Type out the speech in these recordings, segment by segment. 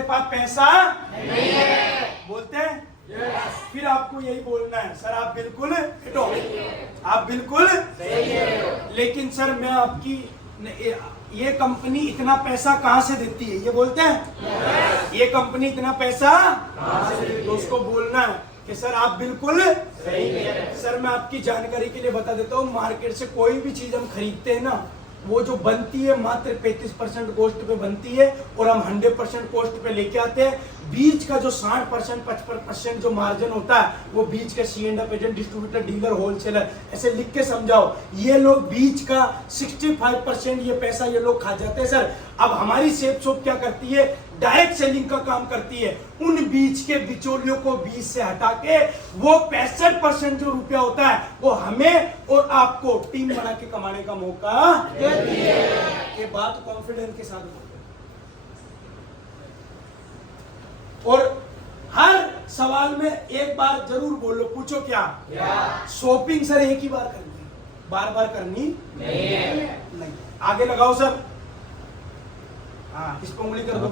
मेरे पास पैसा नहीं है, बोलते हैं फिर आपको यही बोलना है, सर आप बिल्कुल हिटो, आप बिल्कुल सही है, लेकिन सर मैं आपकी ये कंपनी इतना पैसा कहाँ से देती है, ये बोलते हैं ये कंपनी इतना पैसा कहाँ से देती है, तो उसको बोलना है कि सर आप बिल्कुल सही है। सर मैं आपकी जानकारी के लिए बता देता हूँ, मार्केट से कोई भी चीज हम खरीदते हैं ना, वो जो बनती है मात्र 35% कॉस्ट पे बनती है और हम 100% कॉस्ट पे लेके आते हैं। बीच का जो 60% 55% जो मार्जिन होता है वो बीच का C&F agent, distributor, dealer, wholesaler, ऐसे लिख के समझाओ। ये लोग बीच का 65% ये पैसा ये लोग खा जाते हैं सर। अब हमारी सेफ शॉप क्या करती है, डायरेक्ट सेलिंग का काम करती है, उन बीच के बिचौलियों को बीच से हटा के वो 65% जो रुपया होता है वो हमें और आपको टीम बना के कमाने का मौका देती है। ये बात कॉन्फिडेंस के साथ बोलते हैं। और हर सवाल में एक बार जरूर बोलो, पूछो क्या शॉपिंग सर एक ही बार करनी है, बार बार करनी नहीं है। नहीं, आगे लगाओ सर, हाँ इस पर उंगली कर दो,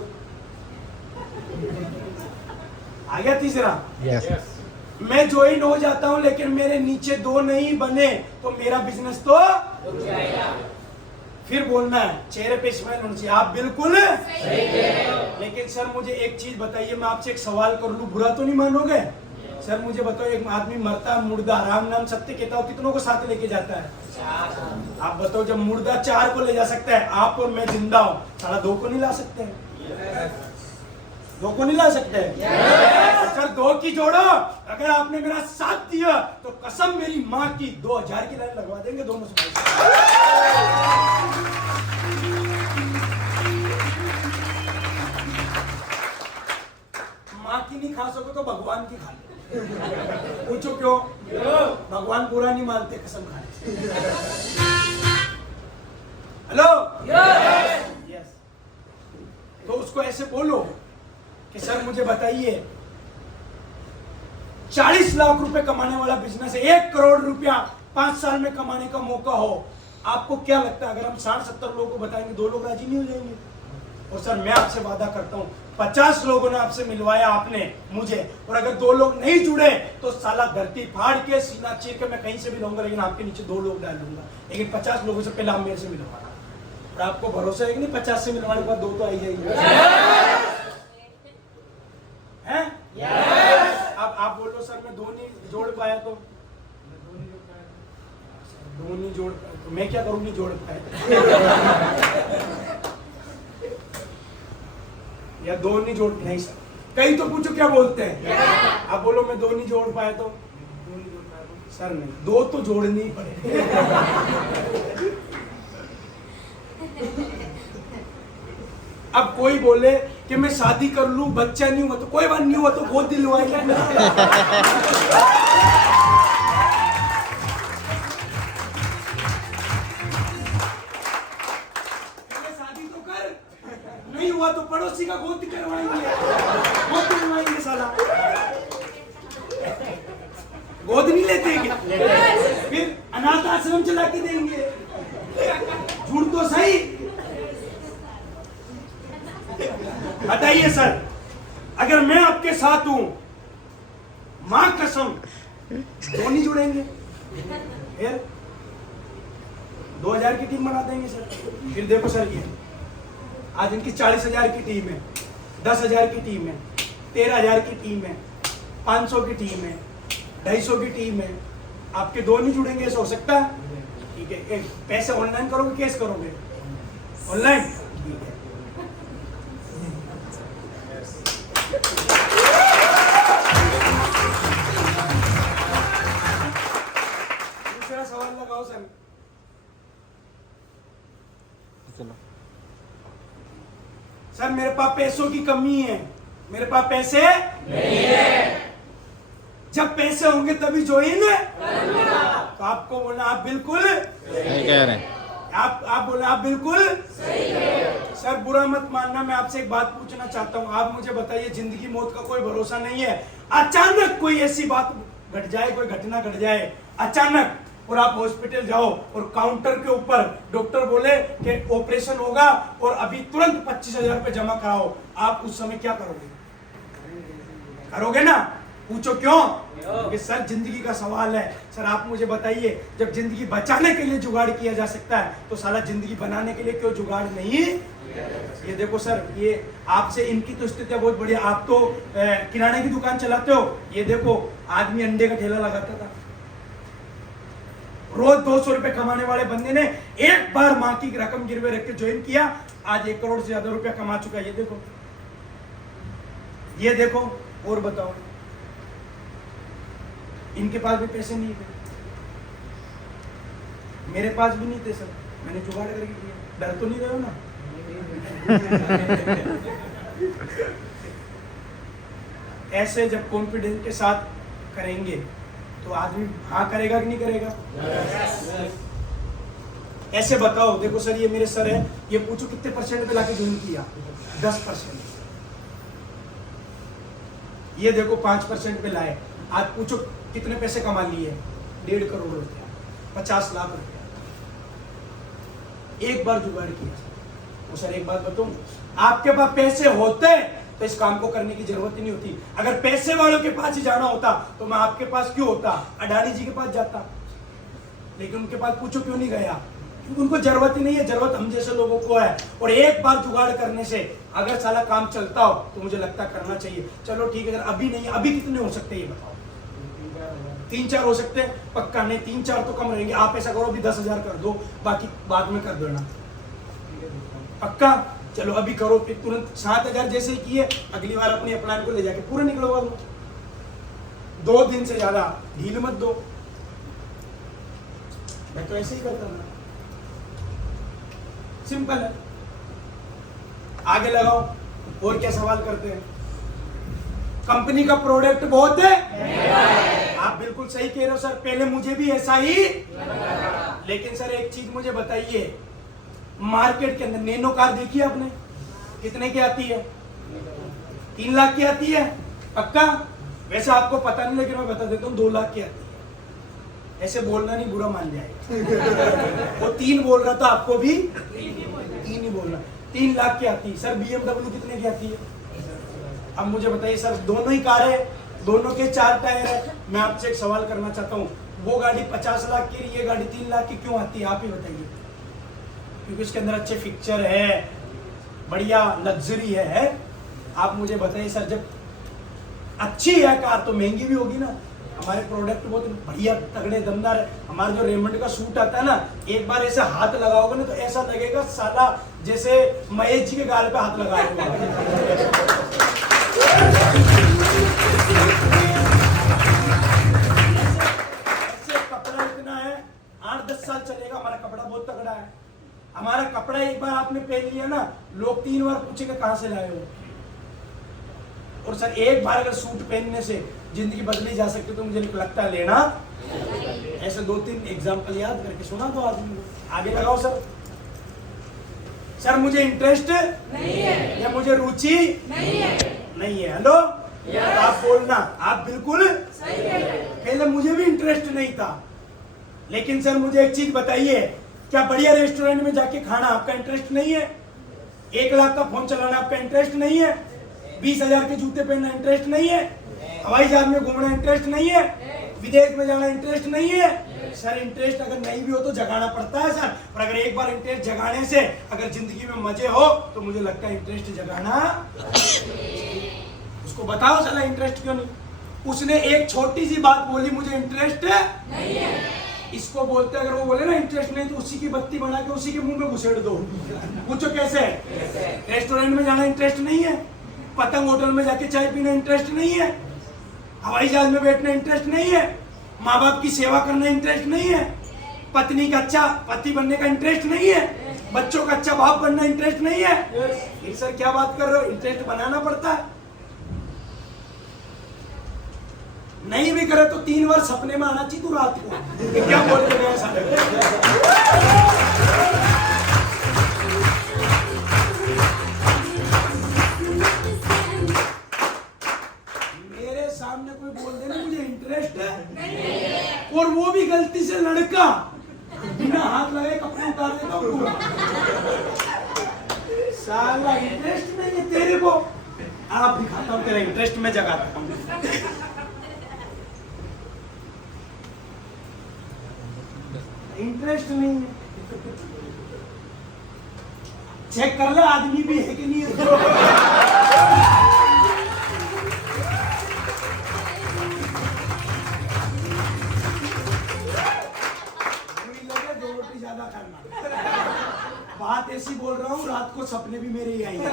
आ गया तीसरा। यस। मैं ज्वाइन हो जाता हूं लेकिन मेरे नीचे 2 नहीं बने तो मेरा बिजनेस तो रुक जाएगा। फिर बोलना है, चेहरे पे स्माइल होनी चाहिए, आप बिल्कुल सही है। लेकिन सर मुझे एक चीज बताइए, मैं आपसे एक सवाल कर लूं, बुरा तो नहीं मानोगे? सर मुझे बताओ, एक आदमी मरता है, मुर्दा राम नाम सत्य कहता हो, कितनों को साथ लेके जाता है? 4। आप बताओ, जब मुर्दा 4 को ले जा सकता है, आप और मैं जिंदा हूं, साला 2 को नहीं ला सकते हैं? 2 को नहीं ला सकते हैं? सर 2 की जोड़ो, अगर आपने मेरा साथ दिया तो कसम मेरी माँ की 2000 की लाइन लगवा देंगे दोनों से। माँ की नहीं खा सको तो भगवान की खा लो। पूछो क्यों? भगवान पूरा नहीं मानते कसम खाने। Hello yes. तो उसको ऐसे बोलो कि सर मुझे बताइए, 40 लाख रुपए कमाने वाला बिजनेस है, 1 करोड़ रुपया 5 साल में कमाने का मौका हो, आपको क्या लगता है अगर हम 60-70 लोगों को बताएंगे 2 लोग राजी नहीं हो जाएंगे? और सर मैं आपसे वादा करता हूं, 50 लोगों ने आपसे मिलवाया आपने मुझे, और अगर 2 लोग नहीं जुड़े तो साला धरती फाड़ के सीना चीर के मैं कहीं से भी लाऊंगा, लेकिन आपके नीचे 2 लोग डाल दूंगा। लेकिन 50 लोगों से पहले आप मेरे से मिलवाना। और आपको भरोसा है कि नहीं 50 से मिलवाने के बाद 2 तो आई जाएंगे? हैं? अब आप बोलो सर मैं 2 नहीं जोड़ पाया तो? 2 नहीं जोड़ पाया तो मैं क्या करूं, नहीं जोड़ पाया या 2 नहीं जोड़, नहीं सर कहीं तो पूछो क्या बोलते हैं? आप बोलो मैं 2 नहीं जोड़ पाया तो? 2 नहीं जोड़ पाया तो? सर नहीं, 2 तो जोड़नी ही पड़ेगी। अब कोई बोले कि मैं शादी कर लूं, बच्चा नहीं हुआ तो कोई बात नहीं हुआ तो गोद दिलवाएगा। शादी तो कर, नहीं हुआ तो पड़ोसी का गोद करवाएंगे, गोद दिलवाएंगे साला। गोद नहीं लेते क्या? फिर अनाथ आश्रम चला के देंगे। झूठ तो सही। बताइए सर, अगर मैं आपके साथ हूं, मां कसम 2 नहीं जुड़ेंगे, फिर 2000 की टीम बना देंगे सर। फिर देखो सर, ये आज इनकी 40,000 की टीम है, 10,000 की टीम है, 13,000 की टीम है, 500 की टीम है, 250 की टीम है, आपके 2 नहीं जुड़ेंगे, ऐसा हो सकता है? ठीक है, पैसे ऑनलाइन करोगे कैश करोगे? ऑनलाइन। ठीक है, दूसरा सवाल लगाओ सर। चलो सर मेरे पास पैसों की कमी है, मेरे पास पैसे नहीं है। जब पैसे होंगे तभी ज्वाइन करूंगा। तो आपको बोलना आप बिल्कुल सही कह रहे हैं। आप बोले आप बिल्कुल सही है। सर बुरा मत मानना, मैं आपसे एक बात पूछना चाहता हूँ। आप मुझे बताइए, जिंदगी मौत का कोई भरोसा नहीं है, अचानक कोई ऐसी बात घट जाए, कोई घटना घट जाए, अचानक और आप हॉस्पिटल जाओ और काउंटर के ऊपर डॉक्टर बोले कि ऑपरेशन होगा और अभी तुरंत 25,000 रुपये जमा कराओ, आप उस समय क्या करोगे? करोगे ना? पूछो क्यों? कि सर जिंदगी का सवाल है। सर आप मुझे बताइए, जब जिंदगी बचाने के लिए जुगाड़ किया जा सकता है तो साला जिंदगी बनाने के लिए क्यों जुगाड़ नहीं? ये देखो सर, ये आपसे इनकी तो स्थिति बहुत बढ़िया। आप तो किराने की दुकान चलाते हो। ये देखो, आदमी अंडे का ठेला लगाता था, रोज 200 रुपए कमाने वाले बंदे ने एक बार माँ की रकम गिरवे रख के ज्वाइन किया, आज 1 करोड़ से ज्यादा रुपया कमा चुका है। ये देखो, ये देखो। और बताओ, इनके पास भी पैसे नहीं थे, मेरे पास भी नहीं थे सर, मैंने जुगाड़ करके किया। डर तो नहीं रहे हो ना? ऐसे जब कॉन्फिडेंस के साथ करेंगे तो आदमी हाँ करेगा कि नहीं करेगा? ऐसे बताओ, देखो सर ये मेरे सर है, ये पूछो कितने परसेंट पे लाके ज्वाइन किया? 10%। ये देखो 5% पे लाए, आज पूछो कितने पैसे कमा लिए? 1.5 करोड़ रुपया, 50 लाख रुपया। एक बार जुगाड़ किया। तो सर एक बात बताऊं, आपके पास पैसे होते तो इस काम को करने की जरूरत ही नहीं होती। अगर पैसे वालों के पास ही जाना होता तो मैं आपके पास क्यों होता? अडानी जी के पास जाता। लेकिन उनके पास पूछो क्यों नहीं गया? क्योंकि उनको जरूरत ही नहीं है, जरूरत हम जैसे लोगों को है। और एक बार जुगाड़ करने से अगर साला काम चलता हो तो मुझे लगता है करना चाहिए। चलो ठीक है, अगर अभी नहीं है, अभी कितने हो सकते हैं ये बताओ? 3-4 हो सकते हैं? पक्का नहीं, 3-4 तो कम रहेंगे। आप ऐसा करो, अभी 10,000 कर दो, बाकी बाद में कर देना। पक्का? चलो अभी करो, फिर तुरंत 7,000 जैसे ही किए, अगली बार अपने प्लान को ले जाके पूरा निकलवा लो। 2 दिन से ज्यादा ढील मत दो। मैं तो ऐसे ही करता था, सिंपल है। आगे लगाओ, और क्या सवाल करते हैं? कंपनी का प्रोडक्ट बहुत है। आप बिल्कुल सही कह रहे हो सर, पहले मुझे भी ऐसा ही। लेकिन सर एक चीज मुझे बताइए, मार्केट के अंदर नैनो कार देखी आपने? कितने की आती है? 3 लाख की आती है। पक्का? वैसे आपको पता नहीं, लेकिन मैं बता देता हूँ 2 लाख की आती है। ऐसे बोलना नहीं, बुरा मान जाएगा। वो 3 बोल रहा था, आपको भी 3 ही बोलना। 3 लाख की आती है। सर BMW कितने की आती है? अब मुझे बताइए सर, दोनों ही कार है, दोनों के 4 टायर है। मैं आपसे एक सवाल करना चाहता हूँ, वो गाड़ी 50 लाख की, ये गाड़ी 3 लाख की क्यों आती है? आप ही बताइए। क्योंकि उसके अंदर अच्छे फिक्चर है, बढ़िया लग्जरी है। आप मुझे बताइए सर, जब अच्छी है कार तो महंगी भी होगी ना। हमारे प्रोडक्ट बहुत बढ़िया तगड़े दमदार है। हमारा जो रेमंड का सूट आता है ना, एक बार ऐसे हाथ लगाओगे ना तो ऐसा लगेगा साला जैसे महेश जी के गाल पे हाथ लगाया हुआ है। कपड़ा इतना है, 8-10 साल चलेगा। हमारा कपड़ा बहुत तगड़ा है। हमारा कपड़ा एक बार आपने पहन लिया ना, लोग 3 बार पूछेंगे कहां से लाए हो। और सर एक बार अगर सूट पहनने से जिंदगी बदली जा सकती तो मुझे लगता है लेना। ऐसे 2-3 एग्जाम्पल याद करके सुना दो आदमी को। आगे लगाओ सर। सर मुझे इंटरेस्ट नहीं है, या मुझे रुचि नहीं है। हेलो, आप बोलना, आप बिल्कुल सही है। पहले मुझे भी इंटरेस्ट नहीं था, लेकिन सर मुझे एक चीज बताइए, क्या बढ़िया रेस्टोरेंट में जाके खाना आपका इंटरेस्ट नहीं है? 1 लाख का फोन चलाना आपका इंटरेस्ट नहीं है? 20,000 के जूते पहनना इंटरेस्ट नहीं है? हवाई जहाज में घूमना इंटरेस्ट नहीं है? विदेश में जाना इंटरेस्ट नहीं है? सर इंटरेस्ट अगर नहीं भी हो तो जगाना पड़ता है सर। और अगर एक बार इंटरेस्ट जगाने से अगर जिंदगी में मजे हो तो मुझे लगता है इंटरेस्ट जगाना। उसको बताओ साला इंटरेस्ट क्यों नहीं? उसने एक छोटी सी बात बोली, मुझे इंटरेस्ट नहीं है। इसको बोलते अगर वो बोले ना इंटरेस्ट नहीं, तो उसी की बत्ती बना के उसी के मुंह में घुसेड़ दो। पूछो कैसे? रेस्टोरेंट में जाना इंटरेस्ट नहीं है? पतंग होटल में जाके चाय पीना इंटरेस्ट नहीं है? हवाई जहाज में बैठना इंटरेस्ट नहीं है? माँ बाप की सेवा करना इंटरेस्ट नहीं है? पत्नी का अच्छा पति बनने का इंटरेस्ट नहीं है? बच्चों का अच्छा बाप बनना इंटरेस्ट नहीं है? फिर सर क्या बात कर रहे हो? इंटरेस्ट बनाना पड़ता है। नहीं भी करे तो 3 बार सपने में आना चाहिए तू रात को। क्या बोल रहे हैं सारे? मेरे सामने कोई बोल दे ना मुझे इंटरेस्ट है, और वो भी गलती से लड़का, बिना हाथ लगाए कपड़े उतार देता हूँ। साला इंटरेस्ट नहीं है तेरे को, आप दिखाता हूँ तेरा इंटरेस्ट में जगाता हूँ। इंटरेस्ट नहीं है, चेक कर ले आदमी भी है कि नहीं है। लगे 2 रोटी ज्यादा करना। बात ऐसी बोल रहा हूँ, रात को सपने भी मेरे ही आएंगे।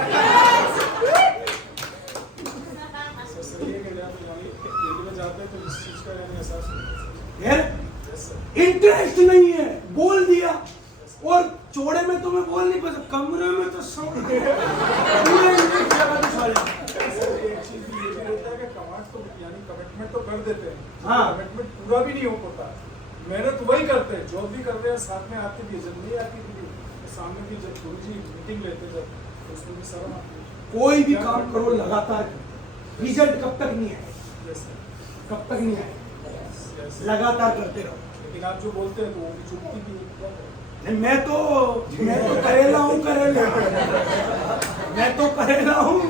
इंटरेस्ट नहीं है, बोल दिया। और चौड़े में तुम्हें बोल नहीं पता, कमरे में तो सब कमिटमेंट तो कर देते हैं, हाँ। कमिटमेंट पूरा भी नहीं हो पाता। मेहनत वही करते हैं, जॉब भी करते हैं, साथ में आती भी जब नहीं आती भी सामने भी, जब गुरुजी मीटिंग लेते जब तो उसमें भी शर्म आती है। कोई भी काम करो लगातार, रिजल्ट कब तक नहीं आए, कब तक नहीं आए, लगातार करते रहो। लेकिन आप जो बोलते हैं तो वो भी चुपती भी नहीं, मैं तो करेला हूँ, करेला। मैं तो करेला हूँ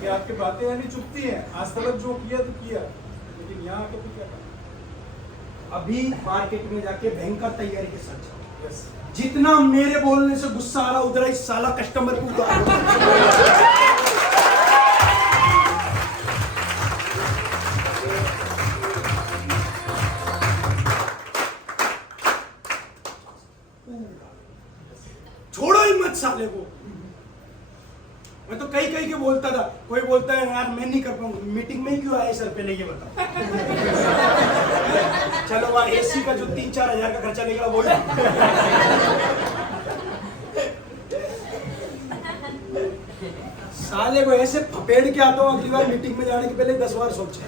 कि आपकी बातें यानी चुपती हैं। आज तक जो किया तो किया, लेकिन यहाँ आके भी क्या करना। अभी मार्केट में जाके भयंकर तैयारी के साथ जाओ। यस जितना मेरे बोलने से गुस्सा आ रहा उधर इस साला कस्टमर को उतारो। छोड़ो ही मत साले को। मैं तो कई के बोलता था, कोई बोलता है यार मैं नहीं कर पाऊंगा, मीटिंग में ही क्यों आए सर पे, नहीं ये बताओ। चलो वहां एसी का जो 3-4 हजार का खर्चा निकला वो साले को ऐसे फपेड़ के आता हूँ, अगली बार मीटिंग में जाने के पहले 10 बार सोचे।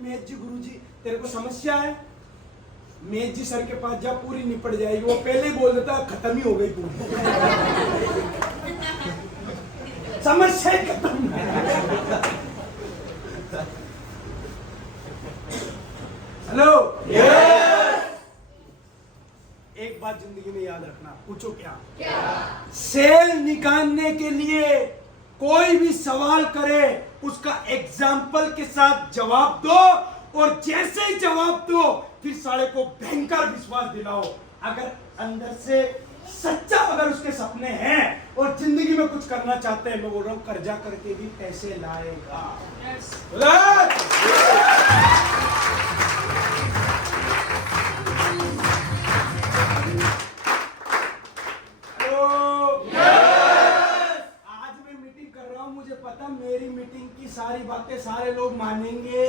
मेज जी गुरुजी तेरे को समस्या है, मेज जी सर के पास जा, पूरी निपट जाएगी। वो पहले ही बोल देता खत्म ही हो गई पूरी, समस्या ही खत्म। हेलो, एक बात जिंदगी में याद रखना, पूछो क्या? सेल निकालने के लिए कोई भी सवाल करे उसका एग्जाम्पल के साथ जवाब दो, और जैसे ही जवाब दो फिर साले को भयंकर विश्वास दिलाओ। अगर अंदर से सच्चा अगर उसके सपने हैं और जिंदगी में कुछ करना चाहते हैं, मैं बोल रहा हूं कर्जा करके भी पैसे लाएगा। मुझे पता मेरी मीटिंग की सारी बातें सारे लोग मानेंगे।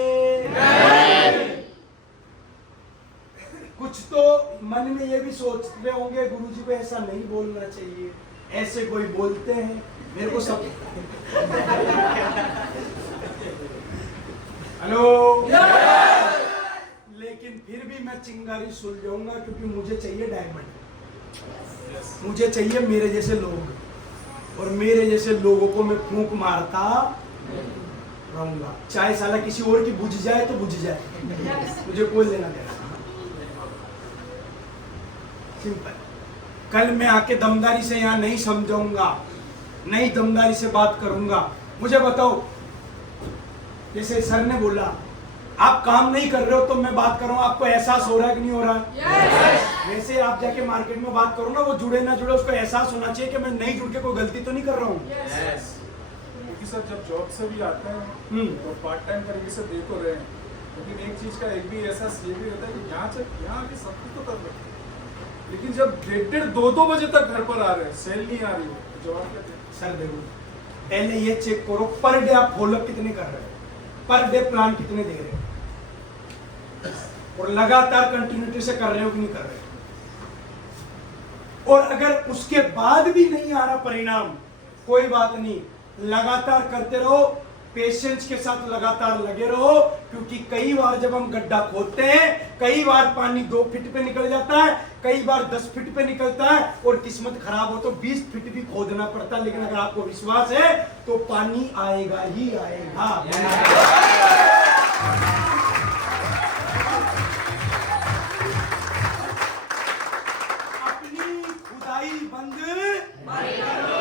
कुछ तो मन में ये भी सोच रहे होंगे गुरुजी को ऐसा नहीं बोलना चाहिए, ऐसे कोई बोलते हैं मेरे को सब। हेलो, लेकिन फिर भी मैं चिंगारी सुलझाऊंगा, क्योंकि मुझे चाहिए डायमंड, मुझे चाहिए मेरे जैसे लोग, और मेरे जैसे लोगों को मैं फूंक मारता रहूंगा। चाहे साला किसी और की बुझ जाए तो बुझ जाए, मुझे कोई लेना देना। सिंपल। कल मैं आके दमदारी से यहाँ नहीं समझाऊंगा, नहीं दमदारी से बात करूंगा। मुझे बताओ, जैसे सर ने बोला आप काम नहीं कर रहे हो तो मैं बात कर रहा हूँ, आपको एहसास हो रहा है कि नहीं हो रहा है? वैसे आप जाके मार्केट में बात करो ना, वो जुड़े ना जुड़े उसको एहसास होना चाहिए कि मैं नहीं जुड़ के कोई गलती तो नहीं कर रहा हूँ। क्योंकि सर जब जॉब से भी आते हैं तो पार्ट टाइम तरीके से दे तो रहे हैं, लेकिन एक चीज का एक भी एहसास ये भी होता है कि यहाँ आके सब कुछ तो कर रहे हैं, लेकिन जब 1:30-2 बजे तक घर पर आ रहे हैं, सेल नहीं आ रही हो, तो जवाब क्या दें? सर देखो, पहले ये चेक करो पर डे आप फॉलोअप कितने कर रहे हो, पर डे प्लान कितने दे रहे हो, और लगातार कंटिन्यूटी से कर रहे हो कि नहीं कर रहे हो। और अगर उसके बाद भी नहीं आ रहा परिणाम, कोई बात नहीं, लगातार करते रहो, पेशेंस के साथ लगातार लगे रहो, क्योंकि कई बार जब हम गड्ढा खोदते हैं, कई बार पानी 2 फीट पे निकल जाता है, कई बार 10 फीट पे निकलता है, और किस्मत खराब हो तो 20 फीट भी खोदना पड़ता है। लेकिन अगर आपको विश्वास है तो पानी आएगा ही आएगा। अपनी खुदाई बंद मत करो।